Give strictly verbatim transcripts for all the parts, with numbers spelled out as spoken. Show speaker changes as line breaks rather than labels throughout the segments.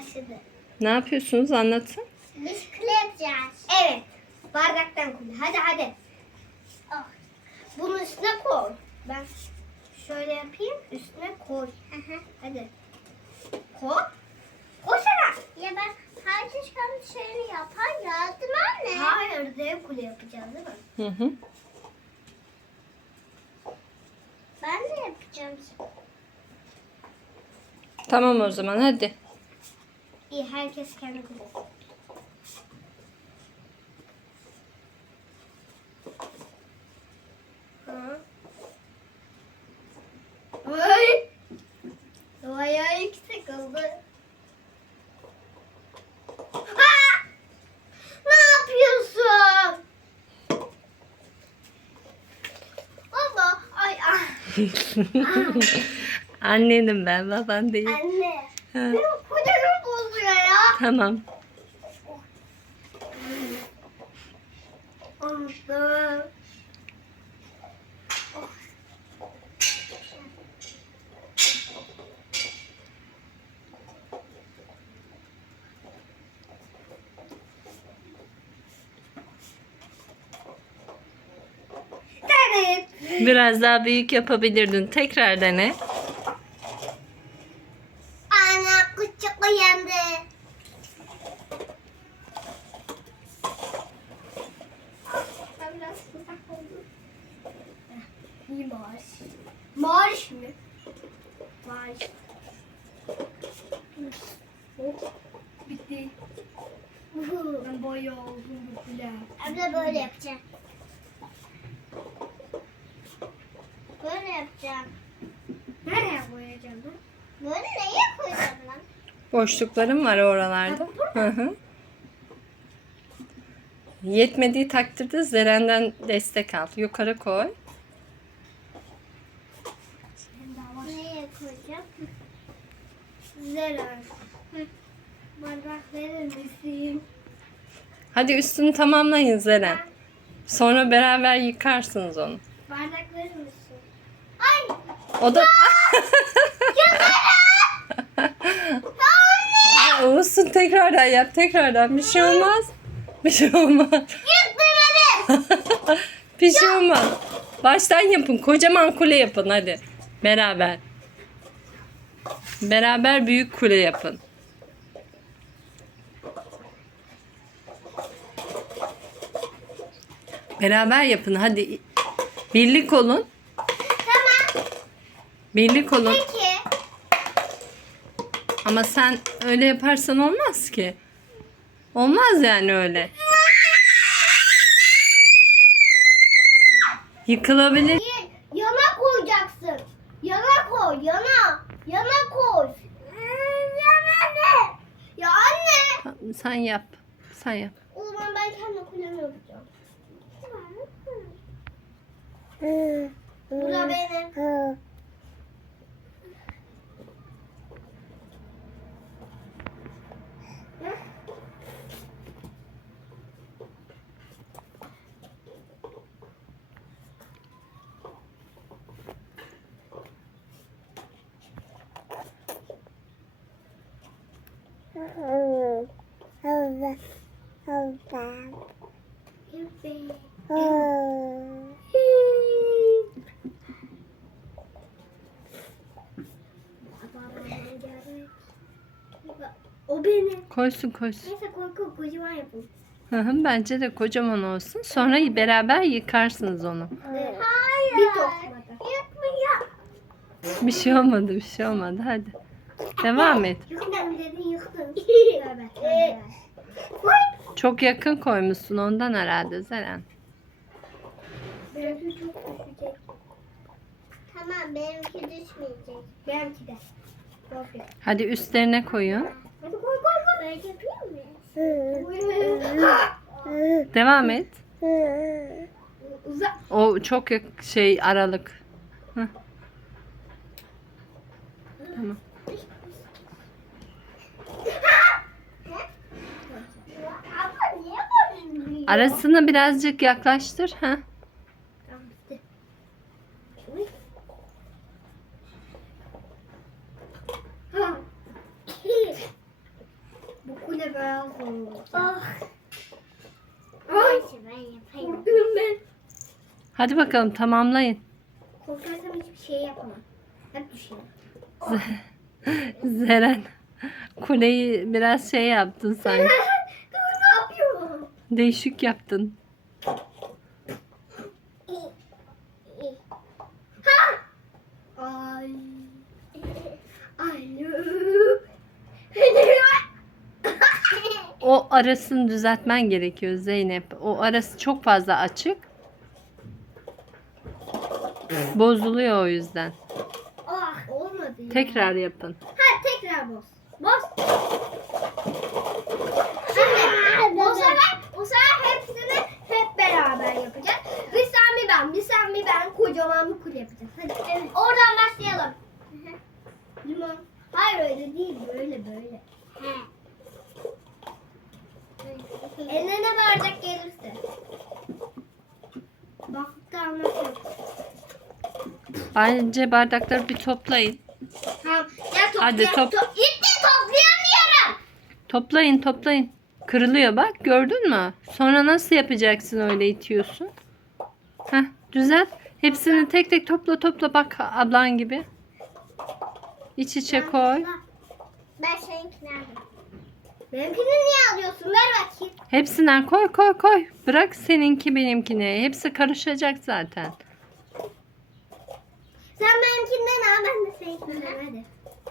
başladı.
Ne yapıyorsunuz? Anlatın.
Biz kule yapacağız. Evet. Bardaktan kule. Hadi hadi. Oh. Bunun üstüne koy. Ben şöyle yapayım. Üstüne koy. Hadi. Koy. Koy sana. Ya ben herkes kendi şeyini yapar. Yardım anne. Hayır. Dev kule yapacağız değil mi?
Hı hı.
Ben de yapacağım.
Tamam o zaman hadi.
İyi. Herkes kendi kulesi. Hı. Ay. Bayağı yüksek oldu. Aa! Ne yapıyorsun? Baba. Ay. Ah.
Annenim ben, baban değil.
Anne.
Ha.
Benim kocamı bozuyor ya.
Tamam.
Unuttum. Evet.
Biraz daha büyük yapabilirdin. Tekrar dene.
Ana küçük uyandı. Ben biraz sıcak oldum. İyi marş. Marş mı? Marş. Oh, bitti. Ben bayağı oldum bu bile. Abla böyle yapacağım. Böyle yapacağım. Nereye koyacağım ben? Böyle neye koyacağım lan?
Boşluklarım var oralarda. Hı hı. Yetmediği takdirde Zeren'den destek al. Yukarı koy.
Nereye koyacağım? Zeren. Bardak verir misin?
Hadi üstünü tamamlayın Zeren. Sonra beraber yıkarsınız onu.
Bardak verir misin? Ay!
O da... Aa, olsun, tekrardan yap, tekrardan. Bir şey olmaz. Bir şey olmaz.
Yıktırmadım.
Bir şey olmaz. Baştan yapın. Kocaman kule yapın hadi. Beraber. Beraber büyük kule yapın. Beraber yapın hadi. Birlik olun.
Tamam.
Birlik olun.
Peki.
Ama sen öyle yaparsan olmaz ki. Olmaz yani öyle. Yıkılabilir.
Hayır, yana koyacaksın. Yana koy, yana. Yana koy. Hmm, yana ne? Ya anne.
Tamam, sen yap. Sen yap.
O zaman ben kendi kulemi yapacağım. Bu da benim. O benim.
Koysun koysun.
Neyse koy koy kocaman yapın.
Hı hı, bence de kocaman olsun. Sonra beraber yıkarsınız onu.
Hayır. Bir tokmadı. Yapmıyor.
Bir şey olmadı, bir şey olmadı. Hadi. Devam et.
Yıktım dedin yıktım.
Çok yakın koymuşsun ondan herhalde Zeren.
Benimki çok düşecek. Tamam benimki düşmeyecek. Benimki de. Korkuyor.
Hadi üstlerine koyun.
Hadi koy koy koy. Ben yapayım mı?
Devam et.
Uzak.
O çok yak- şey aralık. Hı. Tamam.
Abla niye böyle büyüyor?
Arasını birazcık yaklaştır. Ha.
Tamam bitti. Uy. Ha.
Hadi bakalım tamamlayın.
Korkarsam hiçbir şey yapamam. Hep düşerim.
Zeren kuleyi biraz şey yaptın sanki.
Dur ne yapıyor?
Değişik yaptın.
Ha! Ay. Ay.
O arasını düzeltmen gerekiyor Zeynep. O arası çok fazla açık. Bozuluyor o yüzden.
Ah olmadı ya.
Tekrar yapın.
Ha tekrar boz. Boz. Şimdi bu sefer, bu sefer hepsini hep beraber yapacağız. Bir sen bir ben, bir sen bir ben kocaman bir kule yapacağız. Hadi evet. Oradan başlayalım. Limon. Hayır öyle değil, böyle böyle. Eline ne bardak gelirse. Bak da anlatıyorum.
Bence bardakları bir toplayın.
Tamam. Ya toplayam-
Hadi top-
to- İtti toplayamıyorum.
Toplayın toplayın. Kırılıyor bak gördün mü? Sonra nasıl yapacaksın öyle itiyorsun? Heh düzelt. Hepsini tek tek topla topla bak ablan gibi. İç içe koy.
Ben seninkini aldım. Benimkini niye alıyorsun? Ver bakayım.
Hepsinden koy koy koy. Bırak seninki benimkine. Hepsi karışacak zaten.
Sen benimkinden al, ben de seninkinden hadi.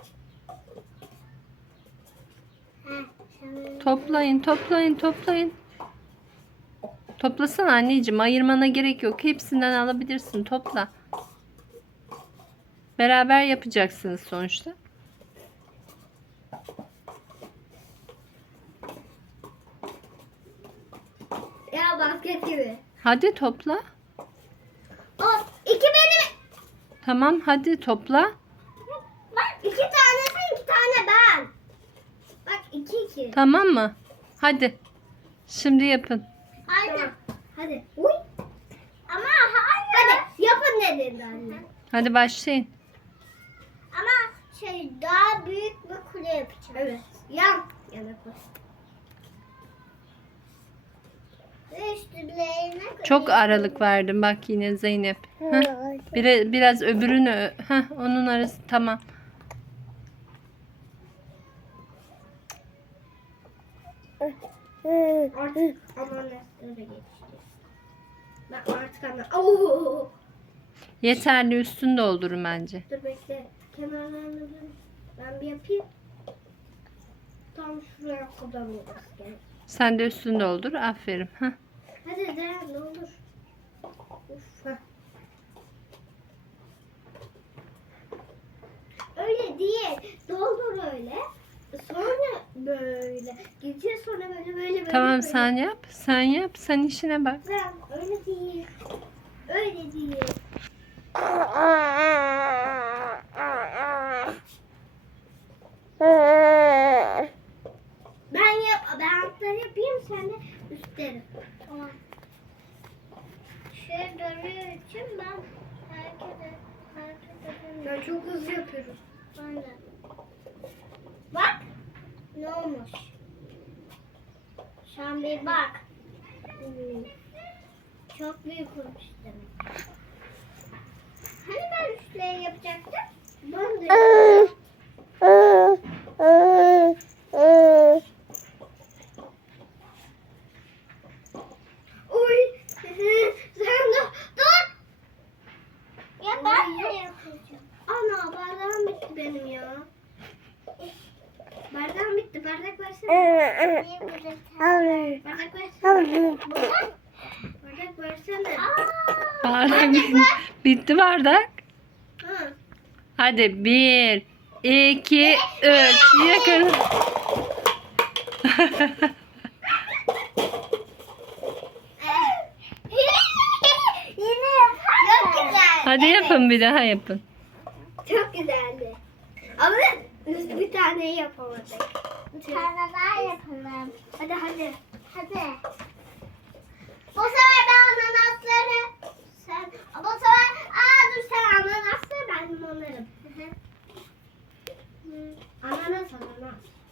Toplayın toplayın toplayın. Toplasana anneciğim. Ayırmana gerek yok. Hepsinden alabilirsin. Topla. Beraber yapacaksınız sonuçta.
Ya basket gibi.
Hadi topla.
Of, iki benim.
Tamam hadi topla.
Bak iki tane sen, iki tane ben. Bak iki iki.
Tamam mı? Hadi. Şimdi yapın.
Aynen. Hadi. Uy. Ama hayır. Hadi yapın dedin anne.
Hadi başlayın.
Ama şey daha büyük bir kule yapacağım. Evet. Yan yana koy. Ve üstlerine koy.
Çok aralık verdim bak yine Zeynep. Heh. Biraz, biraz öbürünü. ö- Heh, onun arası tamam.
Artık amanetleri geçti. Ben artık anla. Oo!
Yeterli üstünü doldurun bence.
Dur bekle. Kenarlarını bir ben bir yapayım. Tam şuraya kadar olması gerek.
Sen de üstünü doldur. Aferin. Heh.
Hadi de ne olur. Uf. heh. Öyle değil. Doldur öyle. Sonra böyle. Gece sonra böyle böyle böyle.
Tamam
böyle.
sen yap. Sen yap. Sen işine bak.
Ben öyle değil. Öyle değil. Ben yap, ben altları yapayım, sen de üstleri. Tamam. Şey dönüyor için ben hareket et, hareket edemiyorum. Ben çok hızlı yapıyorum. Aynen. Bak. Ne olmuş? Şu an bir bak. Hmm. Çok büyük olmuş demek. Hani ben üstleri yapacaktım? Ben de Uy. Sen dur. Dur. Ya ben de yapacağım. Ana bardağım bitti benim ya. Bardağım bitti. Bardak versene. Bardak versene. Bardak versene.
Bardak bitti bardak.
Ha.
Hadi bir, iki, üç. Yakın.
Yine yap. Çok güzel.
Hadi
Evet.
yapın bir daha yapın.
Çok güzeldi. Ama biz bir tane yapamadık. Bir tane daha yapalım. Hadi hadi. Hadi. Bu sefer ben ananasları sen bu sefer aa dur sen ananasları ben limonlarım. Hı hı. Ananas ananas.